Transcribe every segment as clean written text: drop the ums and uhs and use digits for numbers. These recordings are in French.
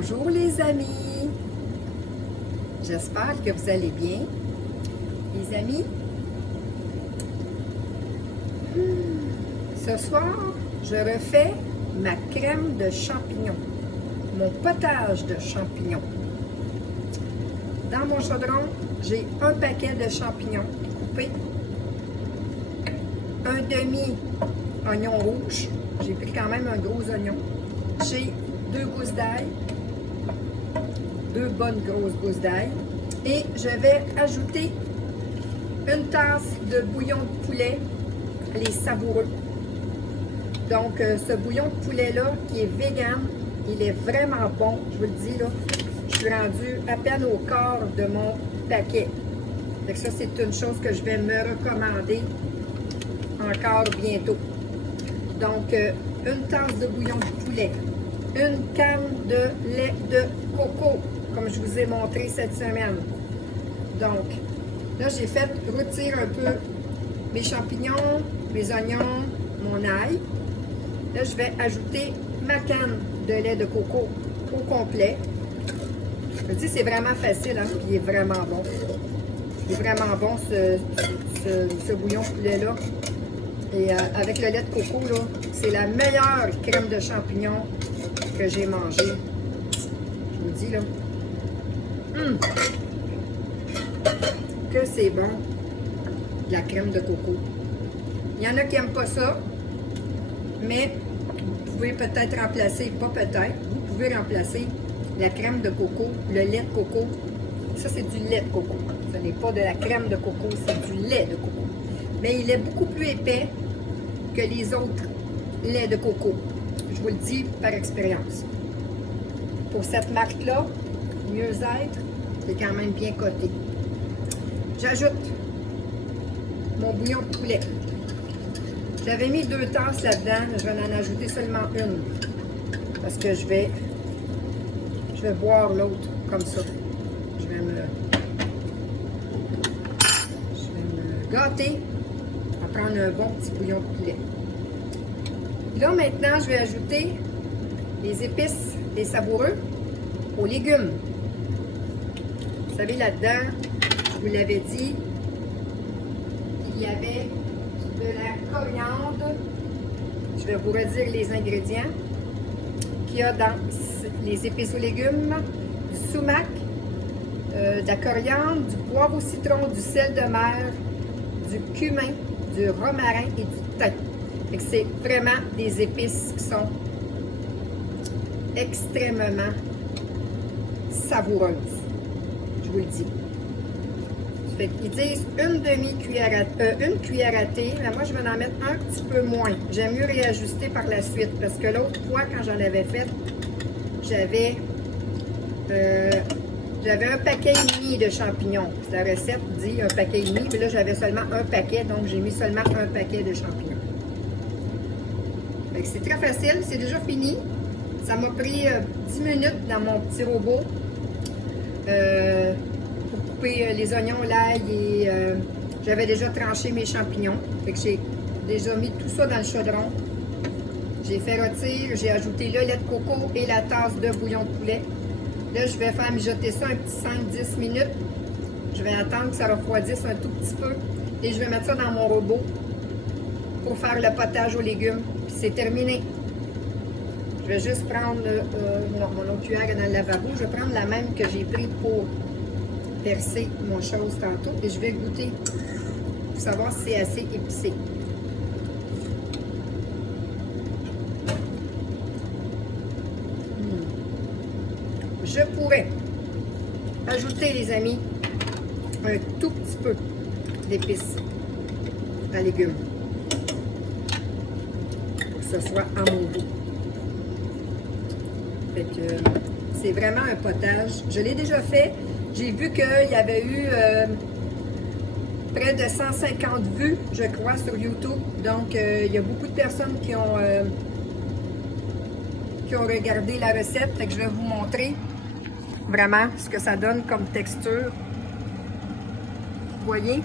Bonjour les amis, j'espère que vous allez bien. Les amis, ce soir, je refais ma crème de champignons, mon potage de champignons. Dans mon chaudron, j'ai un paquet de champignons coupés, un demi-oignon rouge, j'ai pris quand même un gros oignon, j'ai 2 gousses d'ail, 2 bonnes grosses gousses d'ail, et je vais ajouter une tasse de bouillon de poulet, les savoureux. Donc, ce bouillon de poulet-là, qui est vegan, il est vraiment bon, je vous le dis, là. Je suis rendue à peine au quart de mon paquet. Fait que ça, c'est une chose que je vais me recommander encore bientôt. Donc, une tasse de bouillon de poulet, une canne de lait de coco, comme je vous ai montré cette semaine. Donc, là, j'ai fait rôtir un peu mes champignons, mes oignons, mon ail. Là, je vais ajouter ma canne de lait de coco au complet. Je dis, c'est vraiment facile, hein? Il est vraiment bon. Il est vraiment bon, ce bouillon poulet-là. Et avec le lait de coco, là, c'est la meilleure crème de champignons que j'ai mangée. Je vous dis, là. Que c'est bon, de la crème de coco. Il y en a qui n'aiment pas ça, mais vous pouvez peut-être remplacer, pas peut-être, vous pouvez remplacer la crème de coco, le lait de coco. Ça, c'est du lait de coco. Ce n'est pas de la crème de coco, c'est du lait de coco. Mais il est beaucoup plus épais que les autres laits de coco. Je vous le dis par expérience. Pour cette marque-là, Mieux-être, c'est quand même bien coté. J'ajoute mon bouillon de poulet. J'avais mis 2 tasses là-dedans, je vais en ajouter seulement une. Parce que je vais boire l'autre comme ça. Je vais me gâter à prendre un bon petit bouillon de poulet. Là, maintenant, je vais ajouter les épices, les savoureux aux légumes. Vous savez, là-dedans, je vous l'avais dit, il y avait de la coriandre. Je vais vous redire les ingrédients qu'il y a dans les épices aux légumes, du sumac, de la coriandre, du poivre au citron, du sel de mer, du cumin, du romarin et du thym. C'est vraiment des épices qui sont extrêmement savoureuses. Je vous le dis. Ils disent une demi-cuillère une cuillère à thé, mais moi je vais en mettre un petit peu moins. J'aime mieux réajuster par la suite parce que l'autre fois, quand j'en avais fait, j'avais un paquet et demi de champignons. La recette dit un paquet et demi, mais là j'avais seulement un paquet, donc j'ai mis seulement un paquet de champignons. C'est très facile, c'est déjà fini. Ça m'a pris 10 minutes dans mon petit robot pour couper les oignons, l'ail et j'avais déjà tranché mes champignons. Fait que j'ai déjà mis tout ça dans le chaudron. J'ai fait rôtir, j'ai ajouté le lait de coco et la tasse de bouillon de poulet. Là, je vais faire mijoter ça un petit 5-10 minutes. Je vais attendre que ça refroidisse un tout petit peu et je vais mettre ça dans mon robot pour faire le potage aux légumes. Puis c'est terminé. Je vais juste prendre mon autre cuillère dans le lavabo. Je vais prendre la même que j'ai pris pour percer mon chose tantôt. Et je vais goûter pour savoir si c'est assez épicé. Je pourrais ajouter, les amis, un tout petit peu d'épices à légumes. Pour que ce soit à mon goût. Fait que c'est vraiment un potage. Je l'ai déjà fait. J'ai vu qu'il y avait eu près de 150 vues, je crois, sur YouTube. Donc, il y a beaucoup de personnes qui ont regardé la recette. Fait que je vais vous montrer vraiment ce que ça donne comme texture. Vous voyez?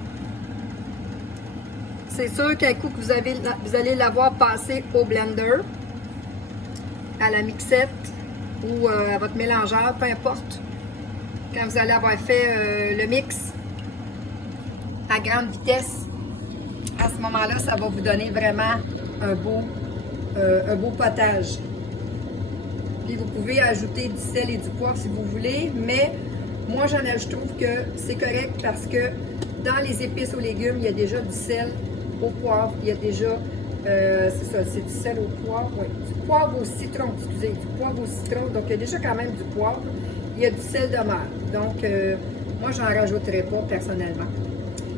C'est sûr qu'un coup que vous allez l'avoir passé au blender, à la mixette, ou à votre mélangeur, peu importe. Quand vous allez avoir fait le mix à grande vitesse, à ce moment-là, ça va vous donner vraiment un beau potage. Puis vous pouvez ajouter du sel et du poivre si vous voulez, mais moi je trouve que c'est correct parce que dans les épices aux légumes, il y a déjà du sel au poivre, il y a déjà, c'est ça, c'est du sel au poivre, oui, du poivre au citron, excusez, du poivre au citron, donc il y a déjà quand même du poivre, il y a du sel de mer, donc moi j'en rajouterai pas personnellement.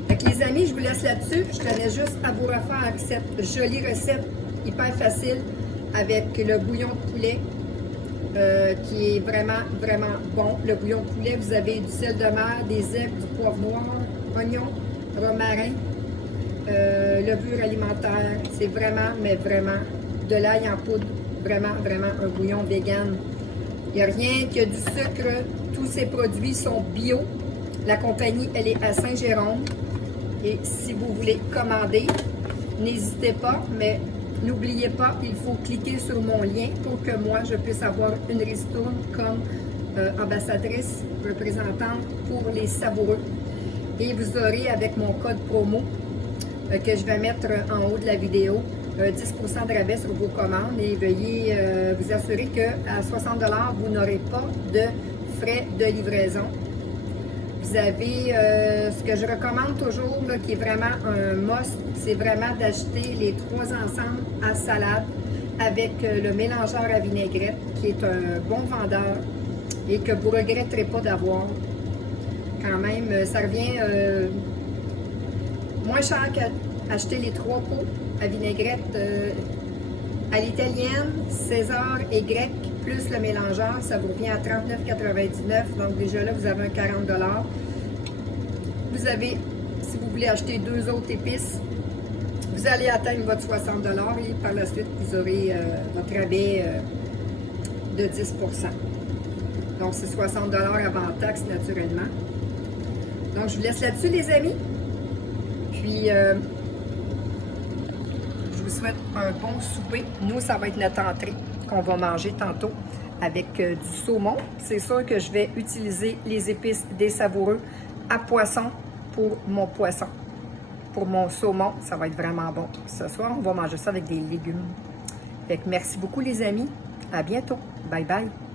Donc les amis, je vous laisse là-dessus, je tenais juste à vous refaire cette jolie recette hyper facile avec le bouillon de poulet. Qui est vraiment, vraiment bon. Le bouillon de poulet, vous avez du sel de mer, des aigles, du poivre noir, oignon, romarin, levure alimentaire. C'est vraiment, mais vraiment, de l'ail en poudre. Vraiment, vraiment un bouillon vegan. Il n'y a rien que du sucre. Tous ces produits sont bio. La compagnie, elle est à Saint-Jérôme. Et si vous voulez commander, n'hésitez pas, mais n'oubliez pas, il faut cliquer sur mon lien pour que moi, je puisse avoir une ristourne comme ambassadrice, représentante pour les savoureux. Et vous aurez avec mon code promo que je vais mettre en haut de la vidéo 10% de rabais sur vos commandes et veuillez vous assurer qu'à 60 $, vous n'aurez pas de frais de livraison. Vous avez ce que je recommande toujours, là, qui est vraiment un must, c'est vraiment d'acheter les 3 ensembles à salade avec le mélangeur à vinaigrette, qui est un bon vendeur et que vous ne regretterez pas d'avoir. Quand même, ça revient moins cher qu'acheter les 3 pots à vinaigrette à l'italienne, César et grec, plus le mélangeur, ça vous revient à 39,99 $. Donc déjà là, vous avez un 40 $. Vous avez, si vous voulez acheter 2 autres épices, vous allez atteindre votre 60 $ et par la suite, vous aurez votre rabais de 10 %. Donc c'est 60 $ avant taxe naturellement. Donc je vous laisse là-dessus les amis. Puis je vous souhaite un bon souper. Nous, ça va être notre entrée qu'on va manger tantôt avec du saumon. C'est sûr que je vais utiliser les épices des savoureux à poisson pour mon poisson. Pour mon saumon, ça va être vraiment bon. Ce soir, on va manger ça avec des légumes. Fait que merci beaucoup les amis. À bientôt. Bye bye.